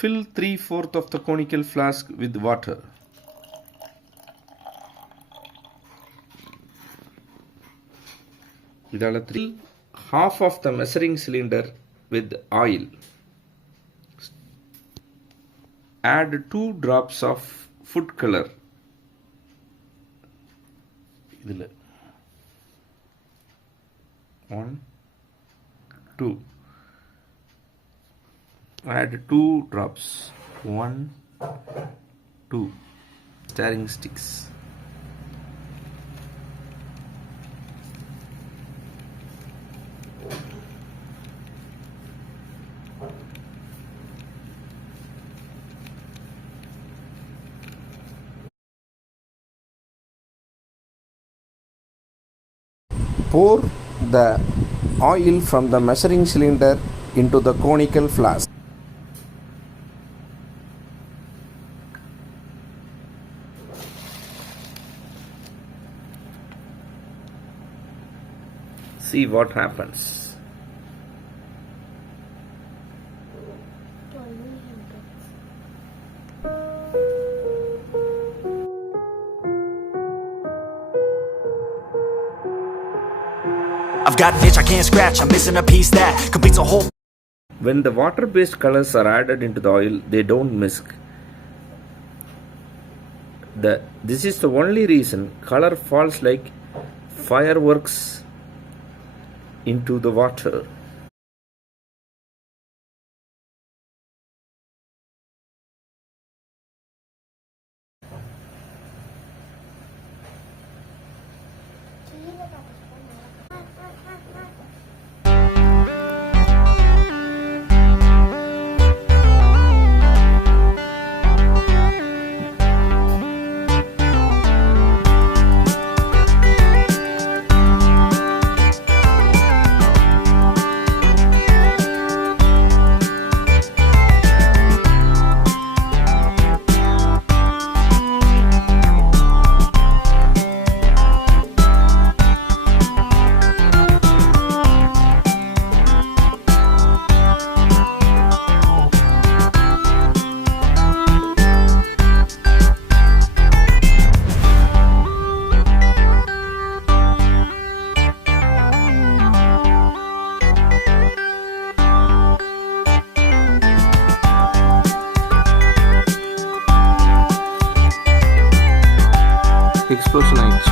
Fill 3/4 of the conical flask with water. Fill half of the measuring cylinder with oil. Add 2 drops of food color. One, 2. Add 2 drops. 1, 2 stirring sticks. Pour the oil from the measuring cylinder into the conical flask. See what happens. I've got an itch I can't scratch, I'm missing a piece that completes a whole. When the water-based colors are added into the oil, they don't mix. This is the only reason color falls like fireworks into the water. Explosion lights.